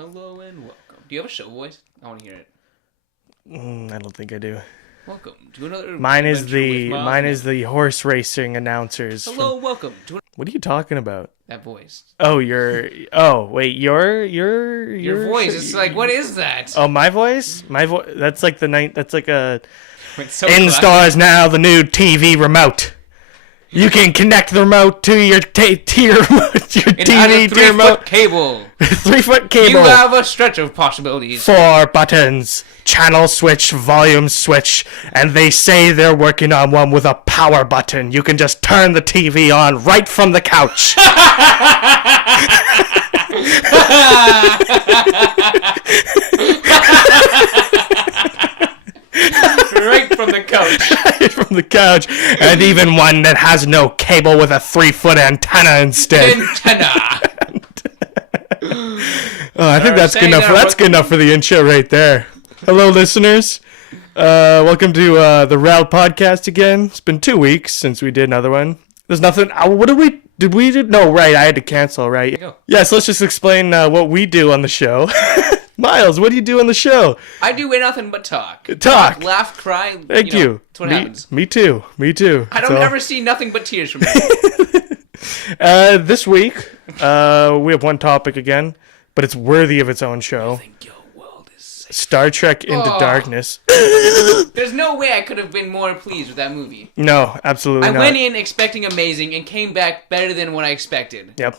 Hello and welcome. Do you have a show voice? I want to hear it. I don't think I do. Welcome to another. Mine is the horse racing announcers. Hello, welcome to What are you talking about? that voice. Oh, your Voice. It's like, what is that? Oh, my voice. My voice. That's like the night. That's like a. It's so In classic. stores now, the new TV remote. You can connect the remote to your remote, your It has a TV to your remote. 3-foot cable. 3-foot cable. You have a stretch of possibilities. 4 buttons, channel switch, volume switch, and they say they're working on one with a power button. You can just turn the TV on right from the couch. Right from the couch. Right from the couch, and even one that has no cable with a 3-foot antenna instead. Antenna. I think that's good enough. That's good enough for the intro right there. Hello, listeners. Welcome to the Rattled podcast again. It's been 2 weeks since we did another one. There's nothing. What did we? Did we? No, right. I had to cancel. Right. Go. Yeah. So let's just explain what we do on the show. Miles, what do you do on the show? I do nothing but talk. Talk. Laugh, cry. Thank you. That's what happens. Me too. I don't ever see nothing but tears from you. This week, we have one topic again, but it's worthy of its own show. I think your world is safe. Star Trek Into Darkness. There's no way I could have been more pleased with that movie. No, absolutely I not. went in expecting amazing and came back better than what I expected. Yep.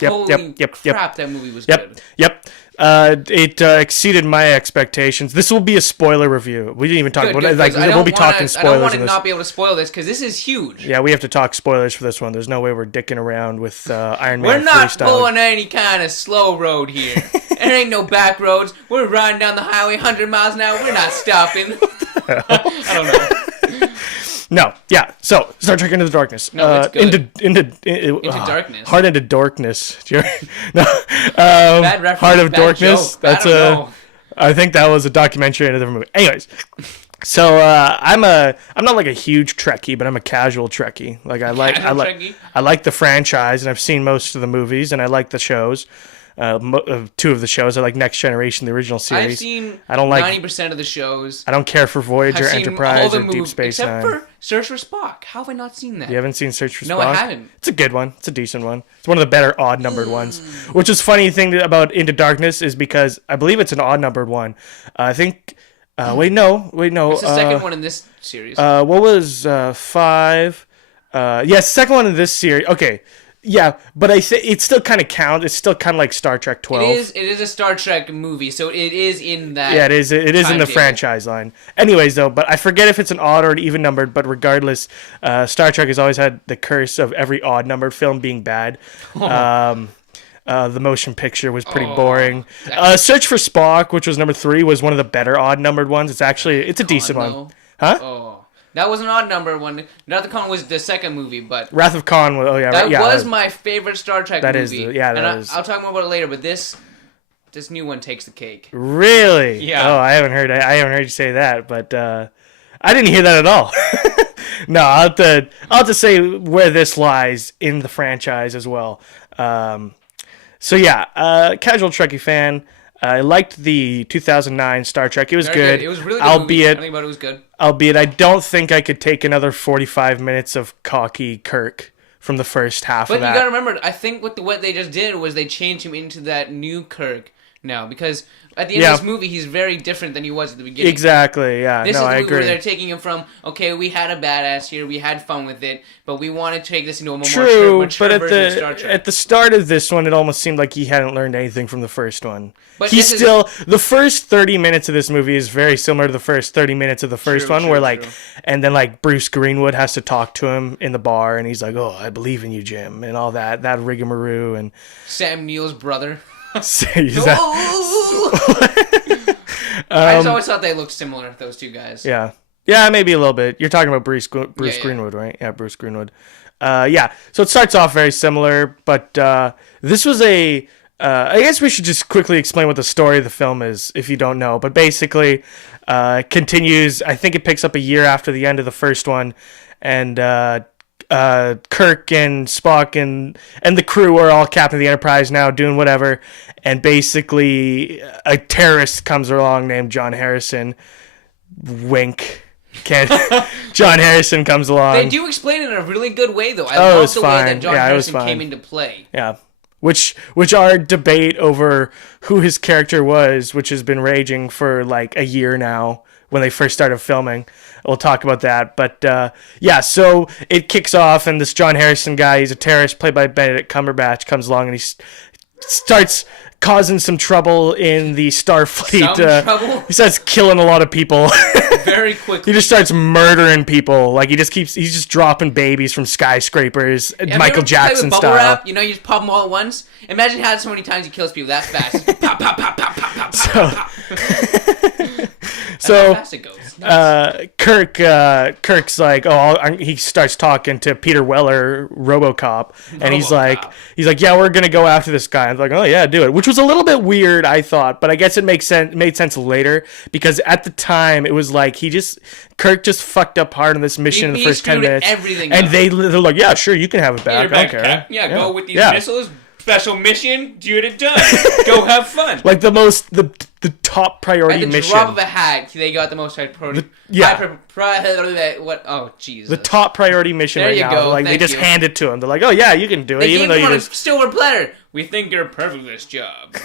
Holy crap, that movie was good. Yep. It exceeded my expectations. This will be a spoiler review. We didn't even talk about it. Like, we'll be talking spoilers. I don't want in to this. not be able to spoil this because this is huge. Yeah, we have to talk spoilers for this one. There's no way we're dicking around with Iron Man. We're not freestyle. pulling any kind of slow road here. There ain't no back roads. We're riding down the highway 100 miles an hour. We're not stopping. I don't know. No, yeah. So Star Trek Into the Darkness. No, it's good. Into Darkness. Heart into Darkness. No. Bad reference. Heart of bad Darkness. Joke. That's I don't know. I think that was a documentary in a different movie. Anyways, so I'm not like a huge Trekkie, but I'm a casual Trekkie. Like Trekkie? I like the franchise, and I've seen most of the movies, and I like the shows. 2 of the shows. I like Next Generation, the original series. I've seen I don't like 90% of the shows. I don't care for Voyager, I've seen Enterprise, all the or Deep movies, Space except Nine. for Search for Spock. How have I not seen that? You haven't seen Search for Spock? No, I haven't. It's a good one. It's a decent one. It's one of the better odd-numbered ones. Which is funny thing about Into Darkness is because I believe it's an odd-numbered one. I think... Wait, no. It's the second one in this series. What was 5? Yes, second one in this series. Okay. Yeah, but I think it still kind of counts. It's still kind of like Star Trek 12. It is a Star Trek movie, so it is in that. Yeah, it is. It is in the timetable. franchise line. Anyways, though, but I forget if it's an odd or an even numbered. But regardless, Star Trek has always had the curse of every odd numbered film being bad. The motion picture was pretty boring. Search for Spock, which was number 3, was one of the better odd numbered ones. It's a decent one, huh? Oh, that was an odd number one. Not the Con was the second movie, but Wrath of Khan was. Oh yeah, that yeah, was my favorite Star Trek that movie. I'll talk more about it later. But this new one takes the cake. Really? Yeah. Oh, I haven't heard you say that, but I didn't hear that at all. No, I'll have to say where this lies in the franchise as well. So yeah, casual Trekkie fan. I liked the 2009 Star Trek. It was good. It was really good. Movie. I think about it was good. Albeit, I don't think I could take another 45 minutes of cocky Kirk from the first half of that. But you gotta remember, I think what they just did was they changed him into that new Kirk now, because at the end of this movie, he's very different than he was at the beginning. Exactly, yeah. This is the I movie agree. where they're taking him from, okay, we had a badass here, we had fun with it, but we want to take this into a more mature but version of Star Trek. at the start of this one, it almost seemed like he hadn't learned anything from the first one. But the first 30 minutes of this movie is very similar to the first 30 minutes of the first one, and then Bruce Greenwood has to talk to him in the bar, and he's like, "Oh, I believe in you, Jim," and all that rigmarole, and Sam Neill's brother. I just always thought they looked similar, those two guys. Yeah, maybe a little bit. You're talking about Bruce Greenwood, right? Yeah, Bruce Greenwood. Yeah, so it starts off very similar, but this was I guess we should just quickly explain what the story of the film is, if you don't know. But basically, it continues. I think it picks up a year after the end of the first one, and Kirk and Spock and the crew are all captain of the Enterprise now, doing whatever. And basically, a terrorist comes along named John Harrison. Wink. John Harrison comes along. They do explain it in a really good way, though. I love the way that John Harrison came into play. Yeah. Which our debate over who his character was, which has been raging for like a year now when they first started filming. We'll talk about that. But yeah, so it kicks off, and this John Harrison guy, he's a terrorist played by Benedict Cumberbatch, comes along and he starts causing some trouble in the Starfleet. Trouble? He starts killing a lot of people. Very quickly. He just starts murdering people. Like he's just dropping babies from skyscrapers, Michael Jackson bubble style. Wrap? You know, you just pop them all at once. Imagine how many times he kills people that fast. Pop, pop, pop, pop, pop, pop, pop, pop. So, how fast it goes. Nice. Kirk's like, he starts talking to Peter Weller, RoboCop, and he's like, yeah, we're gonna go after this guy. I'm like, oh yeah, do it. Which was a little bit weird, I thought, but I guess it made sense later because at the time it was like Kirk just fucked up hard on this mission in the first 10 minutes, and they're like, yeah, sure, you can have it back. I don't care. Yeah, go with these missiles. Special mission, get it done. Go have fun. Like the top priority mission. At the drop of a hat, they got the most high priority. What? Oh, Jesus. The top priority mission there right you now. Go. Like Thank they just you. hand it to him. They're like, oh yeah, you can do it. They even gave though him you on a silver platter. We think you're perfect for this job.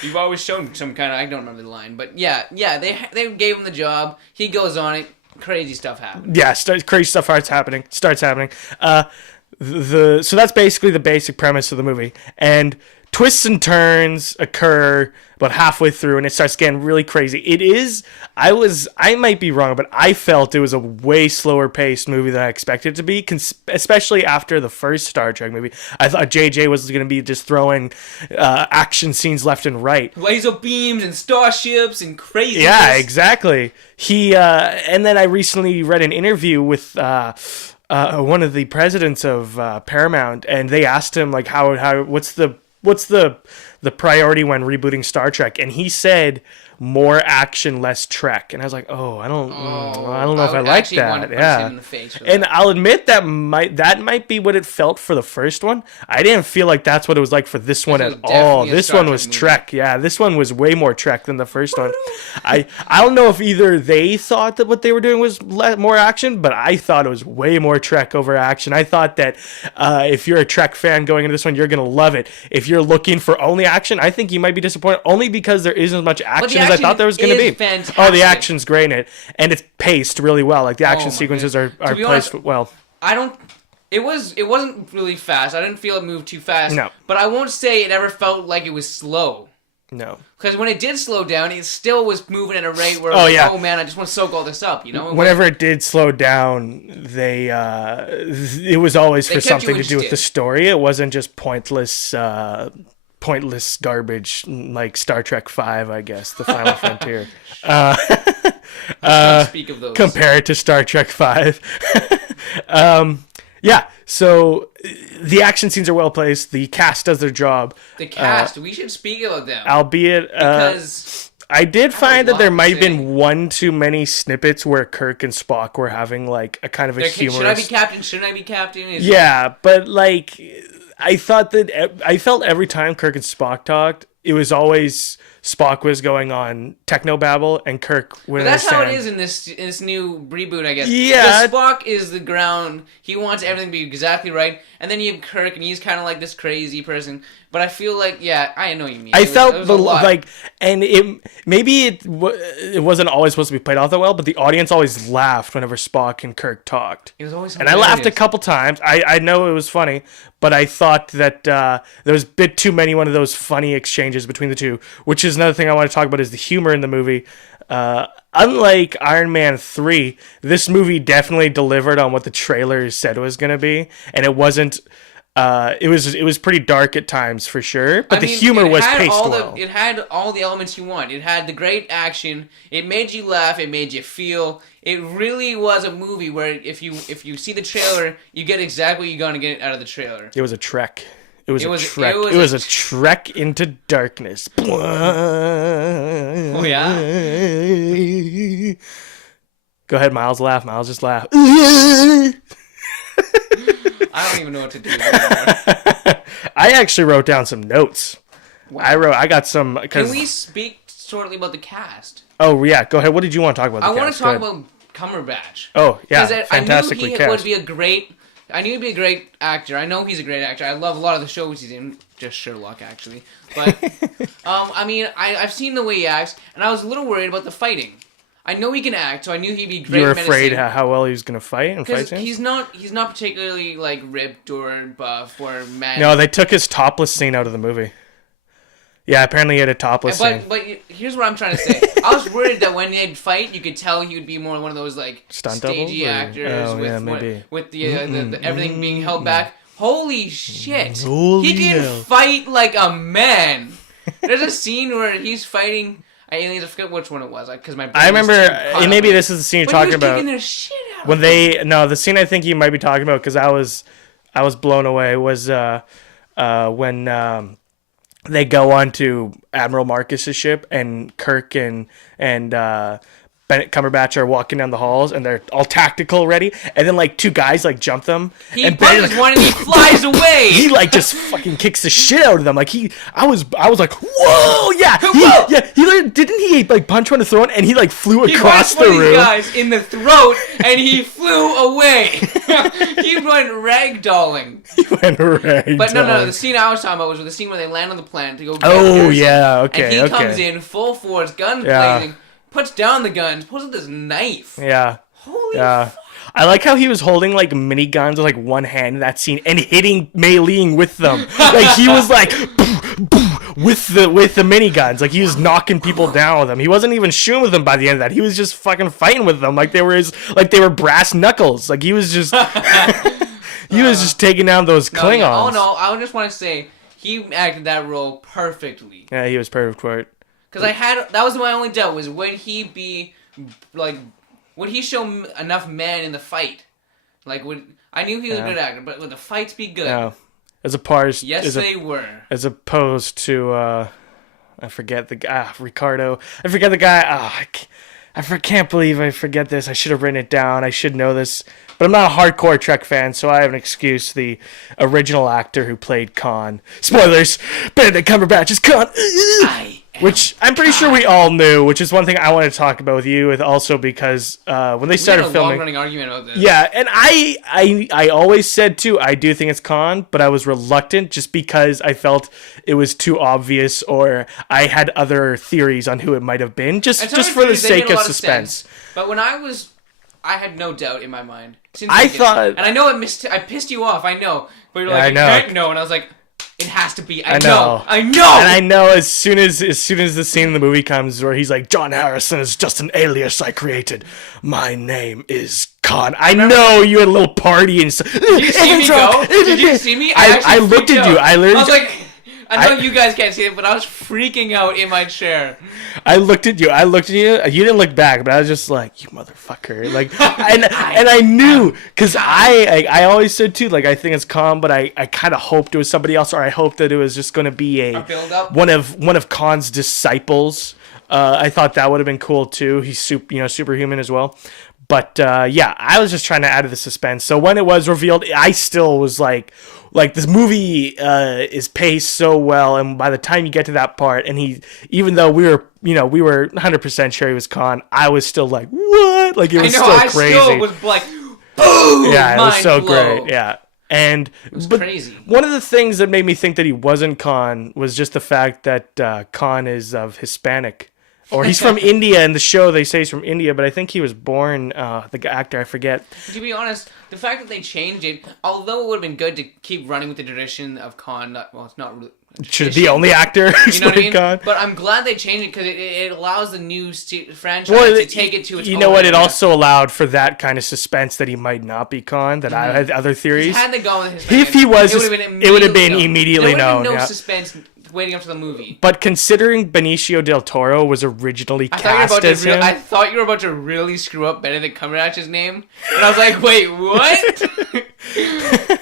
You've always shown some kind of, I don't remember the line, but yeah, they gave him the job. He goes on it. Crazy stuff happens. Yeah, crazy stuff starts happening. So that's basically the basic premise of the movie, and twists and turns occur about halfway through, and it starts getting really crazy. It is. I might be wrong, but I felt it was a way slower paced movie than I expected it to be, especially after the first Star Trek movie. I thought JJ was going to be just throwing action scenes left and right, laser beams and starships and crazy. Yeah, exactly. And then I recently read an interview with one of the presidents of Paramount, and they asked him like what's the priority when rebooting Star Trek, and he said more action, less Trek. And I was like, I don't know if I like that. Yeah, and I'll admit that might be what it felt for the first one. I didn't feel like that's what it was like for this one at all. This one was Trek. Yeah, this one was way more Trek than the first one. I don't know if either they thought that what they were doing was more action, but I thought it was way more Trek over action. I thought that if you're a Trek fan going into this one, you're gonna love it. If you're looking for only action, I think you might be disappointed only because there isn't as much action as I thought there was going to be. Fantastic. Oh, the action's great in it, and it's paced really well. Like the action sequences are placed well. It wasn't really fast. I didn't feel it moved too fast. No. But I won't say it ever felt like it was slow. No. Because when it did slow down, it still was moving at a rate where oh man, I just want to soak all this up, you know? Whenever it did slow down, it was always for something to do with the story. It wasn't just pointless garbage like Star Trek V, I guess, The Final Frontier. Speak of those. Compared to Star Trek V. Yeah, so the action scenes are well placed. The cast does their job. The cast, we should speak about them. Albeit, because I did find that there might have been one too many snippets where Kirk and Spock were having like a kind of a humorous... Should I be captain? Shouldn't I be captain? But like... I felt every time Kirk and Spock talked, it was always Spock was going on technobabble and Kirk wouldn't understand. But that's how it is in this new reboot, I guess. Yeah. Because Spock is the ground. He wants everything to be exactly right. And then you have Kirk, and he's kind of like this crazy person. But I feel like, yeah, I know what you mean. I felt and it wasn't always supposed to be played off that well, but the audience always laughed whenever Spock and Kirk talked. It was always hilarious. And I laughed a couple times. I know it was funny, but I thought that there was a bit too many one of those funny exchanges between the two, which is another thing I want to talk about is the humor in the movie. Unlike Iron Man 3, this movie definitely delivered on what the trailer said it was going to be, and it wasn't. It was pretty dark at times for sure, but the humor was paced well. It had all the elements you want. It had the great action. It made you laugh. It made you feel. It really was a movie where if you see the trailer, you get exactly what you're gonna get out of the trailer. It was a trek. It was a trek into darkness. Oh yeah. Go ahead, Miles. Laugh. Miles, just laugh. don't even know what to do anymore. I actually wrote down some notes. Wow. I got some. Can we speak shortly about the cast? Oh, yeah. Go ahead. What did you want to talk about? I want to talk about Cumberbatch. Oh, yeah. Fantastically cast. I knew he'd be a great actor. I know he's a great actor. I love a lot of the shows he's in. Just Sherlock, actually. But, I mean, I've seen the way he acts, and I was a little worried about the fighting. I know he can act, so I knew he'd be great. You were afraid how well he was going to fight and fight scenes? He's not particularly, like, ripped or buff or mad. No, they took his topless scene out of the movie. Yeah, apparently he had a topless scene. But here's what I'm trying to say. I was worried that when they'd fight, you could tell he would be more one of those, like, stunt stagey actors with the everything being held back. Holy shit! He can fight like a man. There's a scene where he's fighting aliens. I forget which one it was, because my brain I remember, and maybe this is the scene you're talking about. Kicking their shit out when the scene I think you might be talking about, because I was blown away, was when they go on to Admiral Marcus's ship, and Kirk and Benedict Cumberbatch are walking down the halls, and they're all tactical ready, and then like two guys like jump them. He punches one and he flies away. He like just fucking kicks the shit out of them. Like I was like, whoa, yeah, didn't he like punch one in the throat, and he like flew across the room. He punched one of these guys in the throat, and he flew away. He went ragdolling. But no, the scene I was talking about was the scene where they land on the planet to go. Oh yeah, okay, and he comes in full force, guns blazing. Puts down the guns, pulls out this knife. Yeah. Holy fuck. I like how he was holding like mini guns with like one hand in that scene and meleeing with them. Like he was like with the mini guns. Like he was knocking people down with them. He wasn't even shooting with them by the end of that. He was just fucking fighting with them like they were brass knuckles. Like he was just just taking down those Klingons. Yeah. Oh no, I just want to say he acted that role perfectly. Yeah, he was perfect for it. Because that was my only doubt, was would he show enough man in the fight? Like, I knew he was a good actor, but would the fights be good? Yeah. They were. As opposed to, I forget the guy, Ricardo. I forget the guy. I can't believe I forget this. I should have written it down. I should know this. But I'm not a hardcore Trek fan, so I have an excuse. The original actor who played Khan. Spoilers! Benedict Cumberbatch is Khan! Which I'm pretty sure we all knew, which is one thing I want to talk about with you, also because when they started filming... We had a long-running argument about this. Yeah, and I always said, too, I do think it's Khan, but I was reluctant just because I felt it was too obvious, or I had other theories on who it might have been, just for the sake of suspense. But when I had no doubt in my mind. I thought... And I know I pissed you off, I know. But you're like, I know. I can't know. And I was like... It has to be. I know. And I know as soon as the scene in the movie comes where he's like, John Harrison is just an alias I created. My name is Khan. I know you had a little party and stuff. Did you see me go? Did you see me? I looked at you. I was like, I know you guys can't see it, but I was freaking out in my chair. I looked at you. You didn't look back, but I was just like, you motherfucker. Like, and I knew, because I always said too, like, I think it's Khan, but I kind of hoped it was somebody else, or I hoped that it was just going to be one of Khan's disciples. I thought that would have been cool too. He's superhuman as well. But I was just trying to add to the suspense. So when it was revealed, I still was like this movie is paced so well, and by the time you get to that part, and even though we were 100% sure he was Khan, I was still like, what? Like, it was still crazy. I still was like, boom! Yeah, it was so great. Yeah. And it was crazy. One of the things that made me think that he wasn't Khan was just the fact that Khan is of Hispanic. Or he's from India. In the show, they say he's from India, but I think he was born, the actor, I forget. To be honest, the fact that they changed it, although it would have been good to keep running with the tradition of Khan, it's not really... Should the only actor who's played Khan. But I'm glad they changed it, because it allows the new franchise to take it to its own. You know what? It also allowed for that kind of suspense that he might not be Khan, that I had other theories. Had they gone with his if he was, it would have been immediately known. There would have been no suspense waiting up to the movie. But considering Benicio del Toro was originally cast as him... I thought you were about to really screw up Benedict Cumberbatch's name. And I was like, wait, what?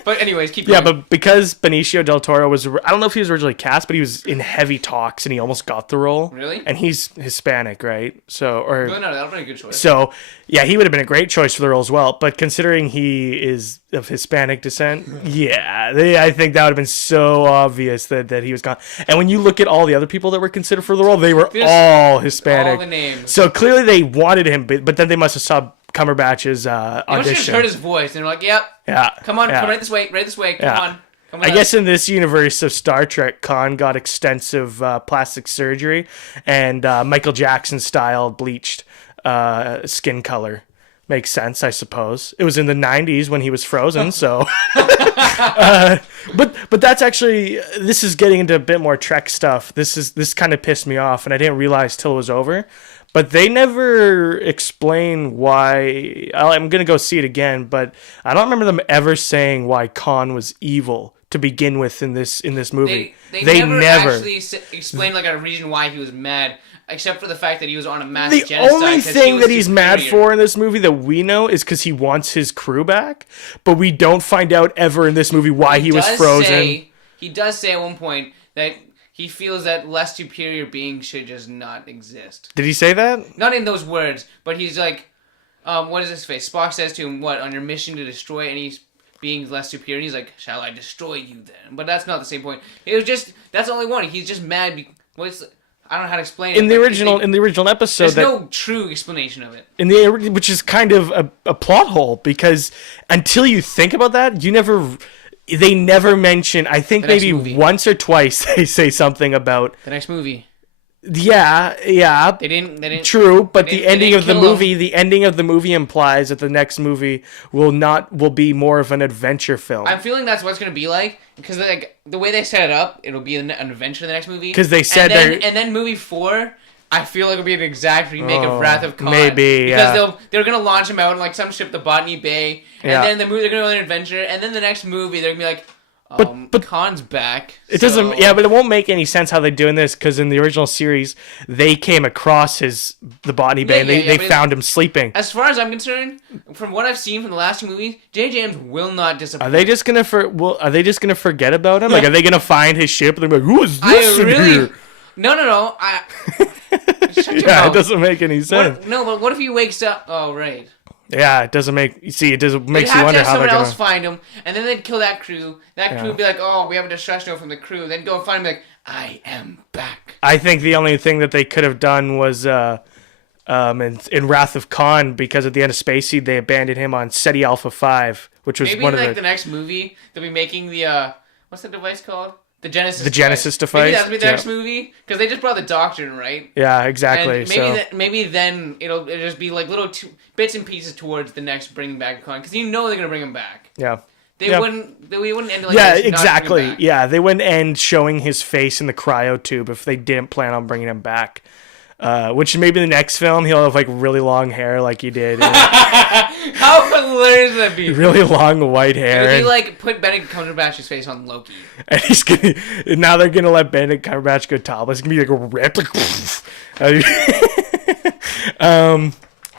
But anyways, keep going. Yeah, but because Benicio del Toro was, I don't know if he was originally cast, but he was in heavy talks and he almost got the role. Really? And he's Hispanic, right? So, or No, that'll be a good choice. so, yeah, he would have been a great choice for the role as well. But considering he is of Hispanic descent, yeah, I think that would have been so obvious that he was gone. And when you look at all the other people that were considered for the role, they were all Hispanic. All the names. So clearly they wanted him, but then they must have saw Cumberbatch's You must have just audition. heard his voice, and they're like, "Yep, Yeah, come on, yeah. come right this way, come Yeah. on." Come I on. guess in this universe of Star Trek, Khan got extensive plastic surgery and Michael Jackson style bleached skin color. Makes sense, I suppose. It was in the 90s when he was frozen, so. But that's actually, this is getting into a bit more Trek stuff. This kind of pissed me off, and I didn't realize till it was over. But they never explain why. I'm gonna go see it again, but I don't remember them ever saying why Khan was evil to begin with in this movie. They never actually explained like a reason why he was mad, except for the fact that he was on a mass The genocide. only 'Cause thing he was that he's mad superior. for in this movie that we know is because he wants his crew back, but we don't find out ever in this movie why he was frozen. He does say at one point that he feels that less superior beings should just not exist. Did he say that? Not in those words, but he's like, what is his face? Spock says to him, "What, on your mission to destroy any beings less superior?" And he's like, "Shall I destroy you then?" But that's not the same point. It was just, that's the only one. He's just mad. I don't know how to explain it. In the original episode, there's no true explanation of it. which is kind of a plot hole, because until you think about that, they never mention. I think The next maybe movie. once or twice they say something about. The next movie. Yeah. They didn't. True, but they the ending didn't of the kill movie, the ending of the movie implies that the next movie will be more of an adventure film. I'm feeling that's what it's gonna be like, because like the way they set it up, it'll be an adventure in the next movie. 'Cause they said and then movie 4, I feel like it'll be an exact remake of Wrath of Khan. maybe, because yeah. they're gonna launch him out in like some ship, the Botany Bay, and Yeah. then the movie they're gonna go on an adventure, and then the next movie they're gonna be like, But Khan's back. It so- doesn't, yeah, but it won't make any sense how they're doing this, because in the original series, they came across the Botany Bay and they but found him sleeping. As far as I'm concerned, from what I've seen from the last two movies, J.J. Abrams will not disappoint. Are they just gonna forget about him? Like, are they gonna find his ship and they're like, who is this in here? No. Shut your Yeah, mouth. it doesn't make any sense. But what if he wakes up? Oh, right. Yeah, it doesn't make. You doesn't makes They'd you have to wonder have how they're someone gonna. else find him, and then they'd kill that crew. That crew would be like, "Oh, we have a distress note from the crew." Then go find him, like, "I am back." I think the only thing that they could have done was in Wrath of Khan, because at the end of Space Seed they abandoned him on SETI Alpha 5, which was Maybe one like of the next movie they'll be making the what's the device called? The Genesis. The Genesis device, Maybe that'll be the yeah. next movie, because they just brought the Doctor in, right? Yeah, exactly. And so maybe then it'll just be like little bits and pieces towards the next bringing back Khan, because you know they're gonna bring him back. yeah. We Yeah. wouldn't end like Yeah, this, not bring him exactly. back. Yeah, they wouldn't end showing his face in the cryo tube if they didn't plan on bringing him back. Which maybe the next film he'll have like really long hair like he did. How hilarious would that be? Really long white hair. It'd be And, like put Benedict Cumberbatch's face on Loki. and he's gonna now they're gonna let Benedict Cumberbatch go topless. It's gonna be like a rip.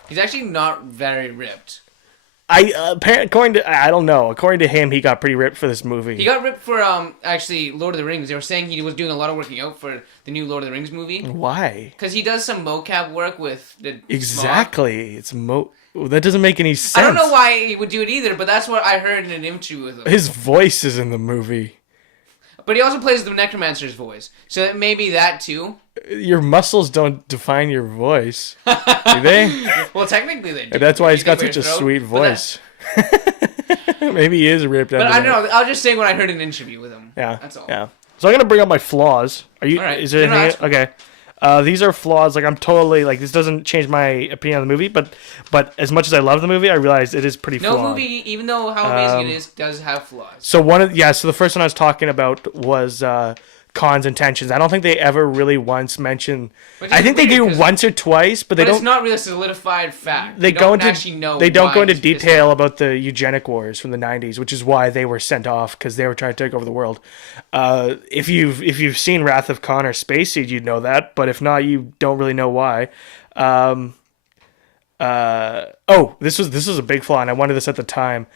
He's actually not very ripped. According to him, he got pretty ripped for this movie. He got ripped for actually Lord of the Rings. They were saying he was doing a lot of working out for the new Lord of the Rings movie, Why? because he does some mocap work with the Exactly. It's that doesn't make any sense. I don't know why he would do it either, but that's what I heard in an interview with him. His voice is in the movie. But he also plays the Necromancer's voice, so maybe that too. Your muscles don't define your voice, do they? Well, technically they do. And that's why he's You got think such a with your sweet throat, voice. Maybe he is ripped. But under I that. don't know. I was just saying what I heard in an interview with him. Yeah, That's all. Yeah. So I'm gonna bring up my flaws. Are you? All right. Is there No, anything? Okay. These are flaws. Like, I'm totally like, this doesn't change my opinion on the movie, but as much as I love the movie, I realize it is pretty No flawed. movie, even though how amazing it is, does have flaws. So so the first one I was talking about was Khan's intentions. I don't think they ever really once mention. Which is I think they weird, do 'cause- once or twice, but they But don't. it's not really a solidified fact. They You go don't into actually know. they don't why go into he's pissed detail off. about the eugenic wars from the 90s, which is why they were sent off, because they were trying to take over the world. If you've seen Wrath of Khan or Space Seed, you'd know that, but if not, you don't really know why. This was a big flaw, and I wanted this at the time.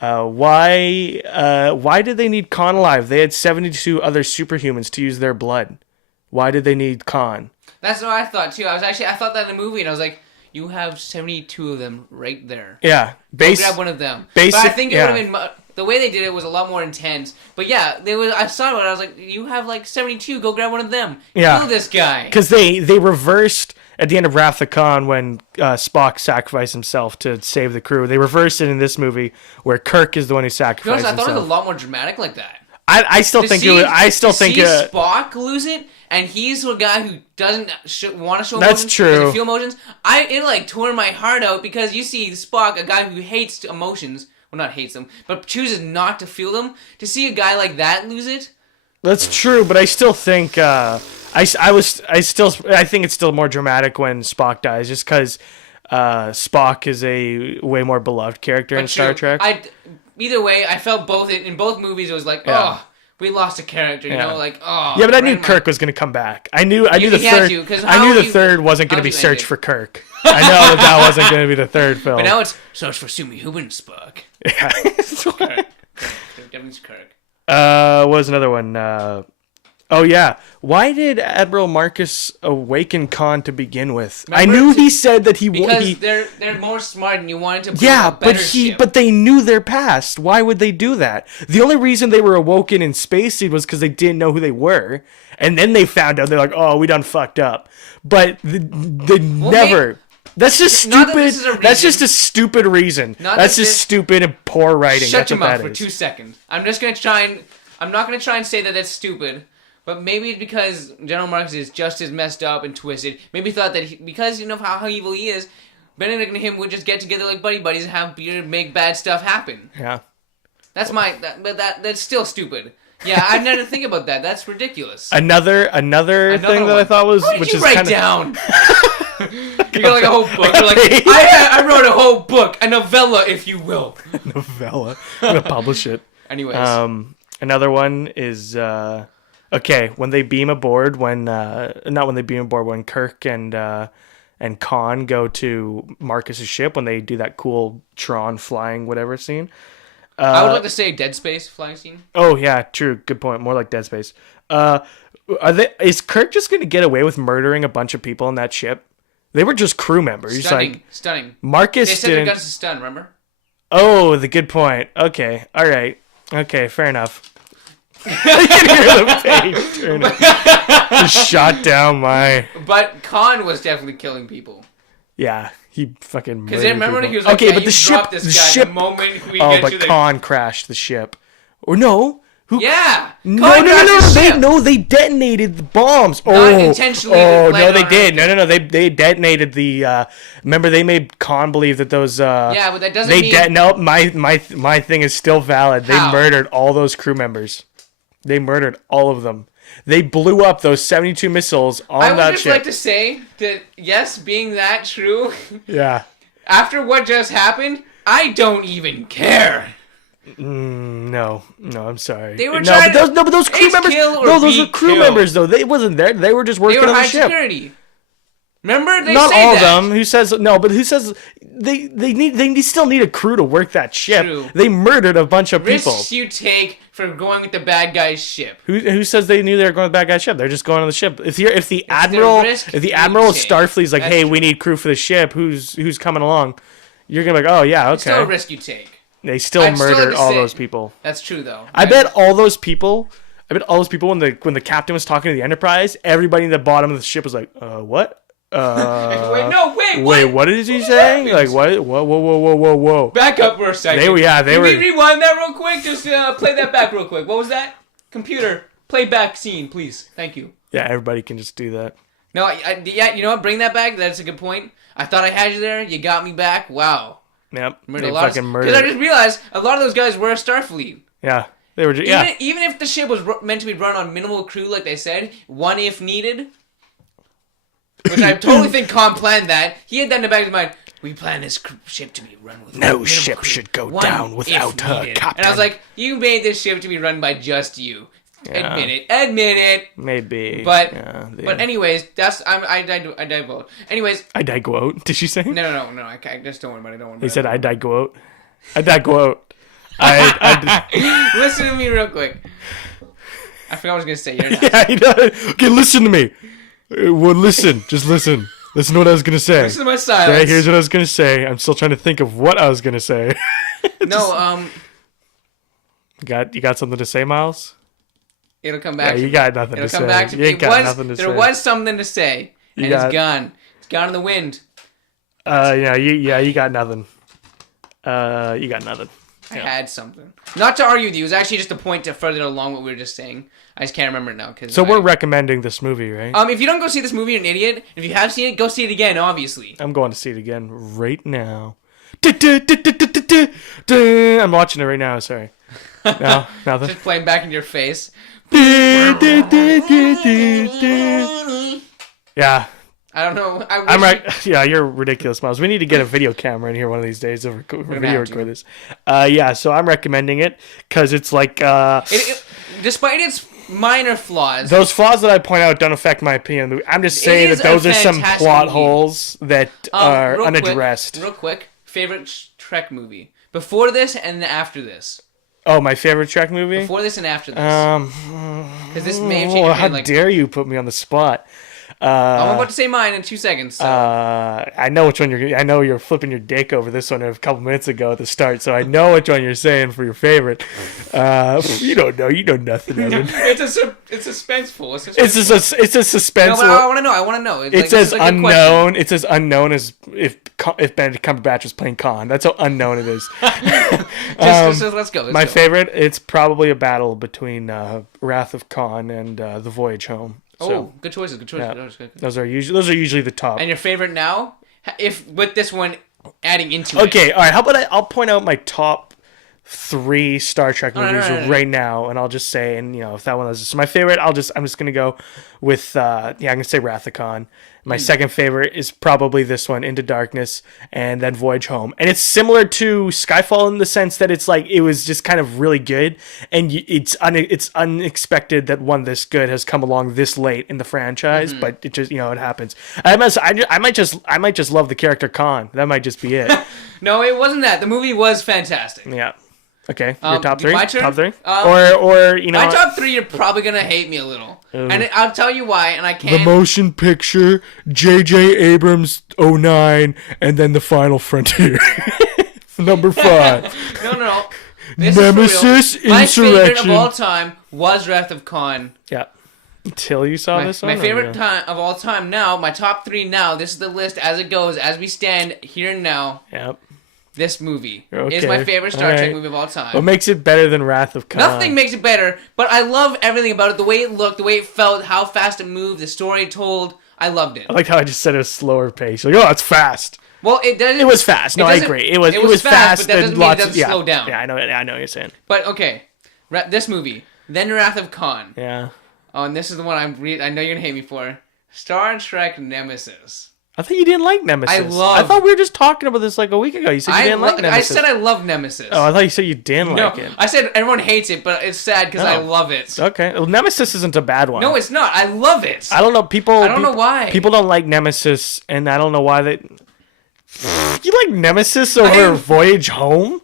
Why did they need Khan alive? They had 72 other superhumans to use their blood. Why did they need Khan? That's what I thought too. I thought that in the movie, and I was like, you have 72 of them right there. Yeah, Go grab one of them. But I think it would have been the way they did it was a lot more intense. But yeah, I saw it. I was like, you have like 72. Go grab one of them. Yeah. Kill this guy. Because they reversed at the end of Wrath of Khan when Spock sacrificed himself to save the crew. They reversed it in this movie where Kirk is the one who sacrificed himself. I thought it was a lot more dramatic like that. I still think Spock lose it, and he's the guy who doesn't want to show emotions. That's true. Doesn't feel emotions. It like tore my heart out because you see Spock, a guy who hates emotions. Well, not hates them, but chooses not to feel them. To see a guy like that lose it. That's true, but I still think I think it's still more dramatic when Spock dies, just because Spock is a way more beloved character in Star Trek. Either way, I felt both in both movies. It was like, we lost a character, you know, like, oh. Yeah, but I knew Kirk was going to come back. I knew the third wasn't going to be Search for Kirk. I know that wasn't going to be the third film. But now it's Search for Sumi Human Spock. Yeah. Kirk. Definitely Kirk. What was another one? Oh yeah, why did Admiral Marcus awaken Khan to begin with? Remember, I knew he said that he would. Because they're more smart, and you wanted to build a better ship. But they knew their past. Why would they do that? The only reason they were awoken in Space Seed was because they didn't know who they were, and then they found out. They're like, oh, we done fucked up. But they never. That's just stupid. That's just a stupid reason. That's just stupid and poor writing. Shut your mouth for 2 seconds. I'm not gonna try and say that that's stupid. But maybe it's because General Marcus is just as messed up and twisted. Maybe he thought that because you know how evil he is, Benedict and him would just get together like buddies and have beer and make bad stuff happen. Yeah. That's that's still stupid. Yeah, I've never think about that. That's ridiculous. Another thing that I thought was which is write down. You got like a whole book. You're like, I wrote a whole book, a novella, if you will. Novella. I'm gonna publish it. Anyways, another one is. Okay, when they beam aboard, when Kirk and Khan go to Marcus's ship, when they do that cool Tron flying whatever scene. I would like to say Dead Space flying scene. Oh yeah, true, good point. More like Dead Space. Is Kirk just gonna get away with murdering a bunch of people in that ship? They were just crew members. Stunning. Marcus they said their guns to stun. Remember? Oh, the good point. Okay, all right. Okay, fair enough. I can hear the page turning. Just shot down my. But Khan was definitely killing people. Yeah, he fucking. Because remember when he was like, okay, but the ship, the moment we get to the... Khan crashed the ship, or no? Who? Yeah. No, they detonated the bombs. Not intentionally. Oh no, they did. No. They detonated the. Remember, they made Khan believe that those. Yeah, but that doesn't mean. No, my thing is still valid. How? They murdered all those crew members. They murdered all of them. They blew up those 72 missiles on that ship. I would just like to say that, yes, being that true, yeah. After what just happened, I don't even care. No, I'm sorry. They were but those crew members. No, those were crew members though. They wasn't there. They were just working on the ship. They were high security. Remember, not say all of them. Who says no? But who says they still need a crew to work that ship? True. They murdered a bunch of people. Risks you take for going with the bad guy's ship. Who says they knew they were going with the bad guy's ship? They're just going on the ship. If the admiral of Starfleet's like, hey, we need crew for the ship. Who's coming along? You're gonna be like, oh yeah, okay. It's still a risk you take. They still murdered all those people. That's true though. I bet all those people when the captain was talking to the Enterprise, everybody in the bottom of the ship was like, what? Wait, what is he saying? Like, what? Whoa. Back up for a second. They were. Can we rewind that real quick? Just play that back real quick. What was that? Computer, play back scene, please. Thank you. Yeah, everybody can just do that. No, you know what? Bring that back. That's a good point. I thought I had you there. You got me back. Wow. Yep. They fucking murdered. Because I just realized a lot of those guys were Starfleet. Yeah. They were just, even if the ship was meant to be run on minimal crew, like they said, one if needed. Which I totally think Khan planned that. He had that in the back of his mind. We plan this ship to be run with no ship crew. Should go down without her captain. And I was like, you made this ship to be run by just you. Yeah. Admit it. Maybe. But anyways, I divulge. Anyways. I digvote. Did she say? No. I just don't worry about it. He said I digvote. I digvote. Listen to me real quick. I forgot what I was gonna say. You're not. Yeah, you know. Okay, listen to me. Well, listen. Just listen. Listen to what I was gonna say. Listen to my silence. Okay, here's what I was gonna say. I'm still trying to think of what I was gonna say. No, You got something to say, Miles? it'll come back. Yeah, to you me. got nothing It'll to come say. back to You me. ain't got nothing to There say. was something to say, and it's gone. It's gone in the wind. You got nothing. You got nothing. I had something. Not to argue with you. It was actually just a point to further along what we were just saying. I just can't remember it now. So we're recommending this movie, right? If you don't go see this movie, you're an idiot. If you have seen it, go see it again, obviously. I'm going to see it again right now. I'm watching it right now, sorry. No, nothing. Just playing back in your face. Yeah. I don't know. I'm right. Yeah, you're ridiculous, Miles. We need to get a video camera in here one of these days to video record this. Yeah, so I'm recommending it because it's like... despite its minor flaws... Those flaws that I point out don't affect my opinion. I'm just saying that those are some plot holes that are unaddressed. Real quick, favorite Trek movie? Before this and after this. Oh, my favorite Trek movie? Before this and after this. Because this may have changed your how opinion, dare you put me on the spot? I'm about to say mine in 2 seconds. So. I know which one I know you're flipping your dick over this one a couple minutes ago at the start, so I know which one you're saying for your favorite. You don't know. You know nothing of it. It's suspenseful. It's a suspenseful. No, but I want to know. It says unknown. It says unknown as if Benedict Cumberbatch was playing Khan. That's how unknown it is. Let's go. My favorite. It's probably a battle between Wrath of Khan and The Voyage Home. So, good choices. Yeah, Good. those are usually the top. And your favorite now, if with this one adding into it. Okay, all right. How about I'll point out my top 3 Star Trek movies right now, and I'll just say, and if that one is so my favorite, I'm just gonna go with I'm gonna say Wrath of Khan. My second favorite is probably this one, Into Darkness, and then Voyage Home. And it's similar to Skyfall in the sense that it's like it was just kind of really good, and it's unexpected that one this good has come along this late in the franchise. But it just it happens. I might just love the character Khan. That might just be it. No, it wasn't that. The movie was fantastic. Yeah. Okay, your top 3? My turn? Top 3? Or my top 3, you're probably going to hate me a little. And I'll tell you why, and I can't... The Motion Picture, J.J. Abrams, 09, and then The Final Frontier. Number 5. No. Nemesis Insurrection. My favorite of all time was Wrath of Khan. Yeah. Until you saw this one? My favorite time of all time now, my top 3 now, this is the list as it goes, as we stand here and now. Yep. This movie is my favorite Star Trek movie of all time. What makes it better than Wrath of Khan? Nothing makes it better, but I love everything about it. The way it looked, the way it felt, how fast it moved, the story it told. I loved it. I like how I just said it was slower pace. Like, it's fast. Well, it was fast. No, I agree. It was fast. But that doesn't mean it doesn't slow down. Yeah, I know what you're saying. But okay, this movie, then Wrath of Khan. Yeah. Oh, and this is the one I know you're gonna hate me for. Star Trek Nemesis. I thought you didn't like Nemesis. I thought we were just talking about this like a week ago. You said you didn't like Nemesis. I said I love Nemesis. Oh, I thought you said you didn't like it. I said everyone hates it, but it's sad because I love it. Okay. Well, Nemesis isn't a bad one. No, it's not. I love it. I don't know. I don't know why. People don't like Nemesis, and I don't know why they... You like Nemesis over Voyage Home?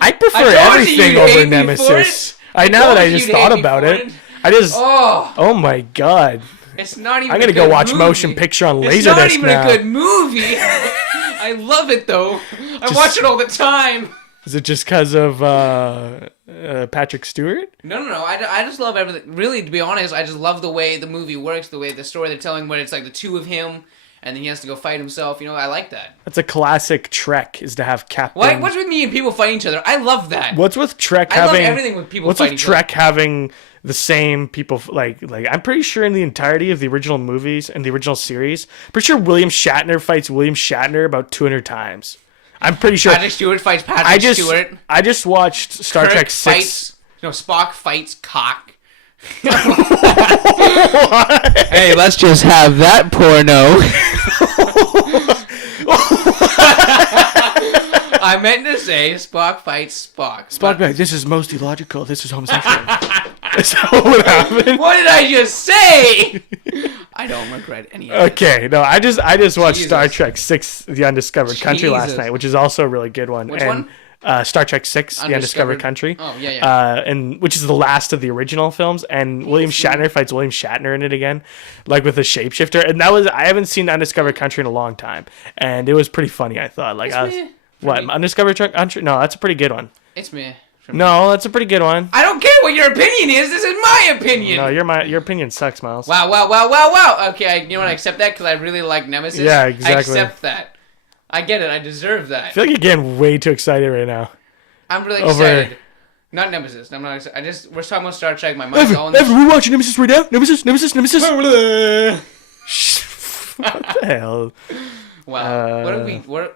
I prefer everything over Nemesis. Now that I just thought about it. Oh my god. It's not even. I'm gonna go watch Motion Picture on Laserdisc now. It's not even a good movie. I love it though. I watch it all the time. Is it just because of Patrick Stewart? No. I just love everything. Really, to be honest, I just love the way the movie works, the way the story they're telling, where it's like the two of him, and then he has to go fight himself. I like that. That's a classic Trek, is to have Captain. What's with me and people fighting each other? I love that. What's with Trek having? I love everything with people. What's with Trek having the same people? Like I'm pretty sure in the entirety of the original movies and the original series, pretty sure William Shatner fights William Shatner about 200 times. I'm pretty sure Patrick Stewart fights Patrick Stewart. I just watched Star Trek 6. Spock fights cock. Hey, let's just have that porno. I meant to say Spock fights Spock. Spock, this is most illogical. This is homosexual. That's not what happened. What did I just say? I don't regret any of it. Okay, no, I just watched Star Trek 6: The Undiscovered Country last night, which is also a really good one. Which one? Star Trek 6, The Undiscovered Country. Oh, yeah. And which is the last of the original films, and William Shatner fights William Shatner in it again, like with a shapeshifter. And I haven't seen Undiscovered Country in a long time, and it was pretty funny. I thought, like, Undiscovered Country? No, that's a pretty good one. It's me. No, that's a pretty good one. I don't care what your opinion is. This is my opinion. No, your opinion sucks, Miles. Wow. Okay, you know what? I accept that because I really like Nemesis. Yeah, exactly. I accept that. I get it. I deserve that. I feel like you're getting way too excited right now. I'm really excited. Not Nemesis. I'm not excited. We're talking about Star Trek. My mind's all in Evan, we're watching Nemesis right now. Nemesis. What the hell? Wow.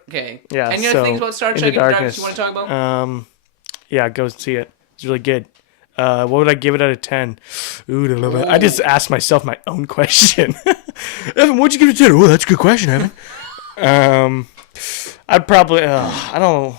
Okay. Yeah. Any other things about Star Trek Into Darkness you want to talk about? Yeah, go see it. It's really good. What would I give it out of 10? Ooh. I just asked myself my own question. Evan, what'd you give it 10? Oh, that's a good question, Evan. I'd probably, I don't.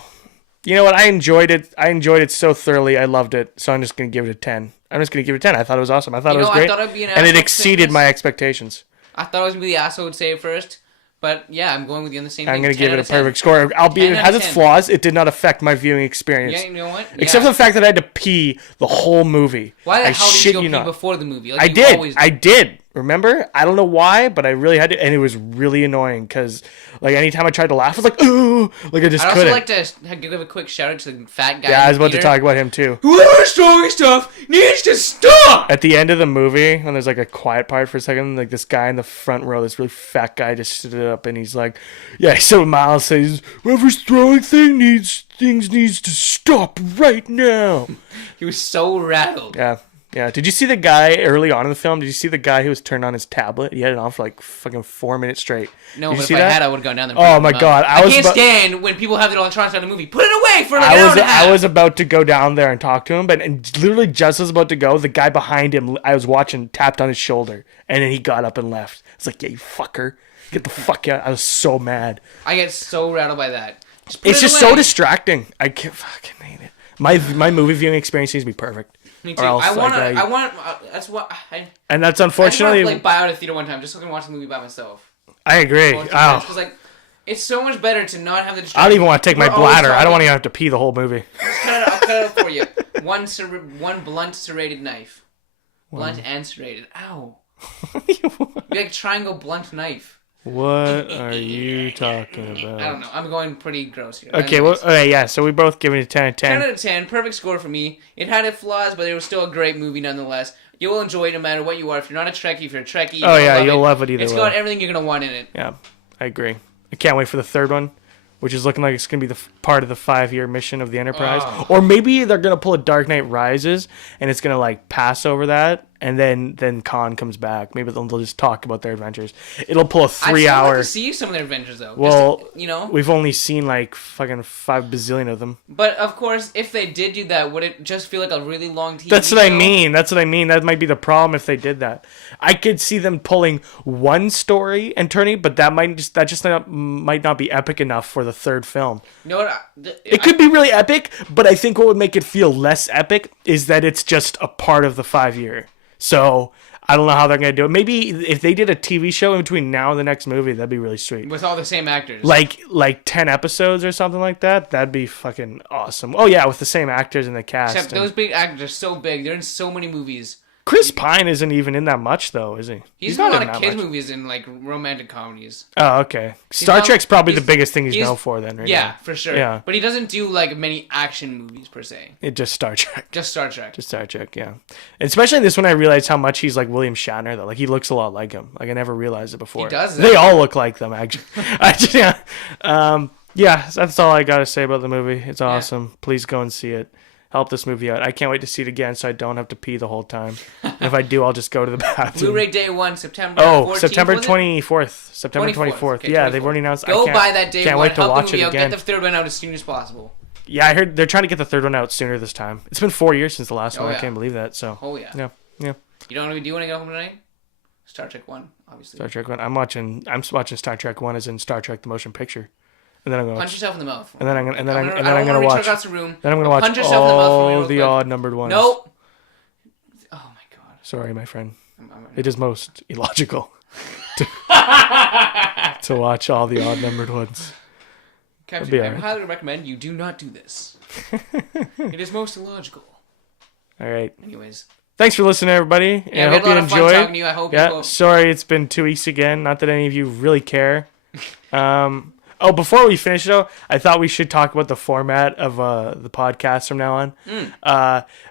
You know what? I enjoyed it so thoroughly. I loved it. So I'm just gonna give it a 10. I'm just gonna give it a 10. I thought it was awesome. I thought it was great, and it exceeded my expectations. I thought it was gonna be the asshole would say it first, but yeah, I'm going with you on the same thing. I'm gonna give it a perfect score. Albeit it has its flaws, it did not affect my viewing experience. Yeah, you know what? Except for the fact that I had to pee the whole movie. Why the hell did you go pee before the movie? Like, I did. Remember? I don't know why, but I really had to, and it was really annoying because, like, anytime I tried to laugh, I was like, "Ooh!" Like I just couldn't. I'd also like to give a quick shout out to the fat guy. Yeah, I was about to talk about him too. Whoever's throwing stuff needs to stop. At the end of the movie, when there's like a quiet part for a second, like this guy in the front row, this really fat guy, just stood up and he's like, "Yeah." So Miles says, "Whoever's throwing things needs to stop right now." He was so rattled. Yeah. Yeah, did you see the guy early on in the film? Did you see the guy who was turned on his tablet? He had it on for like fucking 4 minutes straight. No, but if I had, I would have gone down there. Oh my god, I can't stand when people have their electronics on the movie. Put it away for like an hour and a half. I was about to go down there and talk to him, but literally just as I was about to go, the guy behind him, I was watching, tapped on his shoulder, and then he got up and left. It's like, yeah, you fucker, get the fuck out! I was so mad. I get so rattled by that. It's just so distracting. I can't fucking hate it. My movie viewing experience needs to be perfect. Me too. I want. That's what. And that's unfortunately. I just want to buy out a theater one time just so I can watch the movie by myself. I agree. Because like, it's so much better to not have the distraction. I don't even want to take my bladder. I don't want to have to pee the whole movie. I'll cut it out for you. One blunt serrated knife. Blunt and serrated. Ow. Be like a triangle blunt knife. What are you talking about? I don't know. I'm going pretty gross here. Okay, yeah, so we both give it a 10 out of 10. 10 out of 10. Perfect score for me. It had its flaws, but it was still a great movie nonetheless. You'll enjoy it no matter what you are. If you're not a Trekkie, if you're a Trekkie, you'll love it either way. It's got everything you're going to want in it. Yeah, I agree. I can't wait for the third one, which is looking like it's going to be the part of the 5-year mission of the Enterprise. Oh. Or maybe they're going to pull a Dark Knight Rises, and it's going to, like, pass over that, and then Khan comes back. Maybe they'll just talk about their adventures. It'll pull a 3-hour... I'd like to see some of their adventures, though. Well, you know? We've only seen, like, fucking 5 bazillion of them. But, of course, if they did do that, would it just feel like a really long TV That's show? what I mean. That might be the problem if they did that. I could see them pulling one story and turning, but that might not be epic enough for the third film. You know what? It could be really epic, but I think what would make it feel less epic is that it's just a part of the 5-year. So I don't know how they're going to do it. Maybe if they did a TV show in between now and the next movie, that'd be really sweet. With all the same actors. Like 10 episodes or something like that. That'd be fucking awesome. Oh, yeah, with the same actors in the cast. Except those big actors are so big. They're in so many movies. Chris Pine isn't even in that much, though, is he? He's in a lot of kids' movies and, like, romantic comedies. Oh, okay. Star Trek's probably the biggest thing he's known for, then, right? Yeah, now. for sure. Yeah. But he doesn't do, like, many action movies, per se. Just Star Trek. Just Star Trek. Just Star Trek, yeah. And especially in this one, I realized how much he's like William Shatner, though. Like, he looks a lot like him. Like, I never realized it before. He does. They all look like them, actually. Yeah, that's all I got to say about the movie. It's awesome. Yeah. Please go and see it. Help this movie out. I can't wait to see it again so I don't have to pee the whole time. And if I do, I'll just go to the bathroom. Blu-ray Day 1, September 14th, September 24th. September 24th. Okay, yeah, 24th. They've already announced. Go buy that day can't one. Wait to help watch the movie it out. again. Get the third one out as soon as possible. Yeah, I heard they're trying to get the third one out sooner this time. It's been 4 years since the last one. Yeah. I can't believe that. So. Oh, yeah. Yeah. You don't want to go home tonight? Star Trek 1, obviously. Star Trek 1. I'm watching Star Trek 1 as in Star Trek the motion picture. And then I'm gonna punch yourself in the mouth. And then I'm gonna watch. Then I'm gonna watch all the odd numbered ones. Nope. Oh my god. Sorry, my friend. It is most illogical to watch all the odd numbered ones. Captain, I highly recommend you do not do this. It is most illogical. All right. Anyways. Thanks for listening, everybody. Yeah, I hope you enjoyed. Talking to you. I hope you sorry it's been 2 weeks again. Not that any of you really care. Before we finish though, I thought we should talk about the format of the podcast from now on.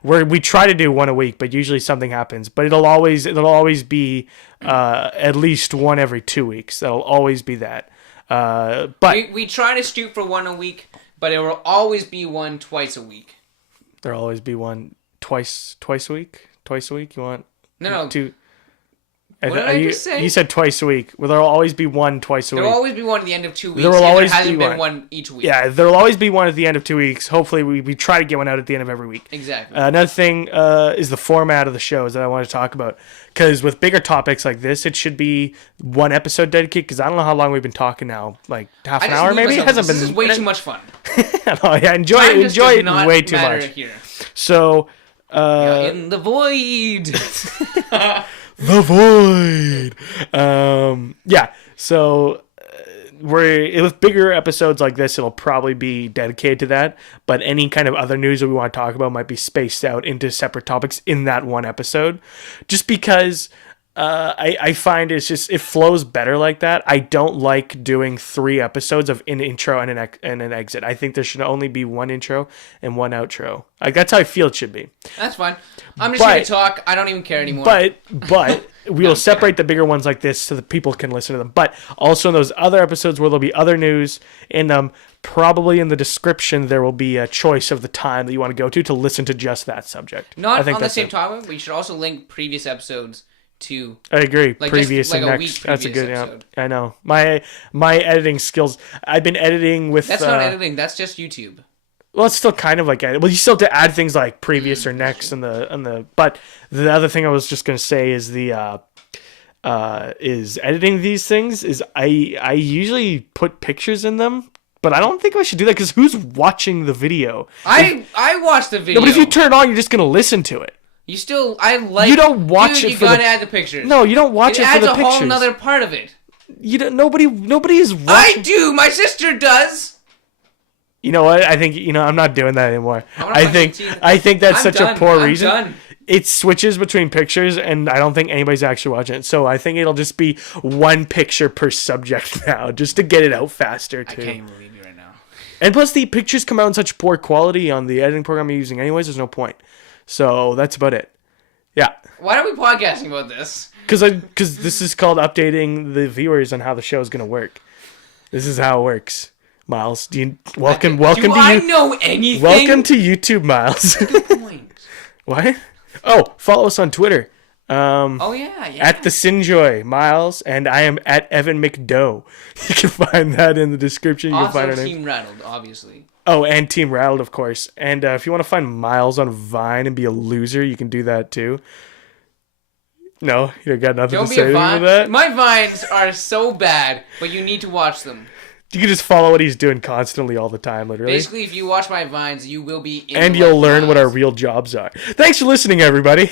Where we try to do one a week, but usually something happens. But it'll always be at least one every 2 weeks. That'll always be that. But we try to shoot for one a week, but it will always be one twice a week. There'll always be one twice a week. Twice a week? You want two? What did I just say? You said twice a week. Well, there'll always be one twice a week. There will always be one at the end of 2 weeks. There will always hasn't been one each week. Yeah, there will always be one at the end of 2 weeks. Hopefully, we try to get one out at the end of every week. Exactly. Another thing is the format of the shows that I want to talk about. Because with bigger topics like this, it should be one episode dedicated. Because I don't know how long we've been talking now. Like half an hour, maybe. It hasn't been. This is way too much fun. Enjoy it way too much. Here. So. In the void. The void. So with bigger episodes like this, it'll probably be dedicated to that. But any kind of other news that we want to talk about might be spaced out into separate topics in that one episode, just because. I find it flows better like that. I don't like doing 3 episodes of an intro and an exit. I think there should only be one intro and one outro. Like that's how I feel it should be. That's fine. I'm just here to talk. I don't even care anymore. But we'll separate the bigger ones like this so that people can listen to them. But also in those other episodes where there'll be other news in them, probably in the description there will be a choice of the time that you want to go to listen to just that subject. Not on the same topic. We should also link previous episodes. I agree. Like previous and next. That's a good. Episode. Yeah, I know. My editing skills. I've been editing with. That's not editing. That's just YouTube. Well, it's still kind of like edit. Well, you still have to add things like previous or next and the. But the other thing I was just gonna say is is editing these things is I usually put pictures in them. But I don't think I should do that because who's watching the video? I watched the video. No, but if you turn it on, you're just gonna listen to it. You don't watch it. You gotta add the pictures. No, you don't watch it for the pictures. It adds a whole nother part of it. Nobody is watching. I do. My sister does. You know what? I think I'm not doing that anymore. I think that's such a poor reason. Done. It switches between pictures, and I don't think anybody's actually watching it. So I think it'll just be one picture per subject now, just to get it out faster too. I can't even believe you right now. And plus, the pictures come out in such poor quality on the editing program you're using, anyways. There's no point. So that's about it. Yeah. Why are we podcasting about this? Because this is called updating the viewers on how the show is going to work. This is how it works. Miles, welcome to you. I know anything? Welcome to YouTube, Miles. Good point. What? Oh, follow us on Twitter. Yeah. At the Sinjoy, Miles, and I am at Evan McDoe. You can find that in the description. You also, can find our Team name. Rattled, obviously. Oh, and Team Rattled, of course. And if you want to find Miles on Vine and be a loser, you can do that too. No, you got nothing to say about that? My Vines are so bad, but you need to watch them. You can just follow what he's doing constantly all the time, literally. Basically, if you watch my Vines, you will be in and you'll learn what our real jobs are. Thanks for listening, everybody.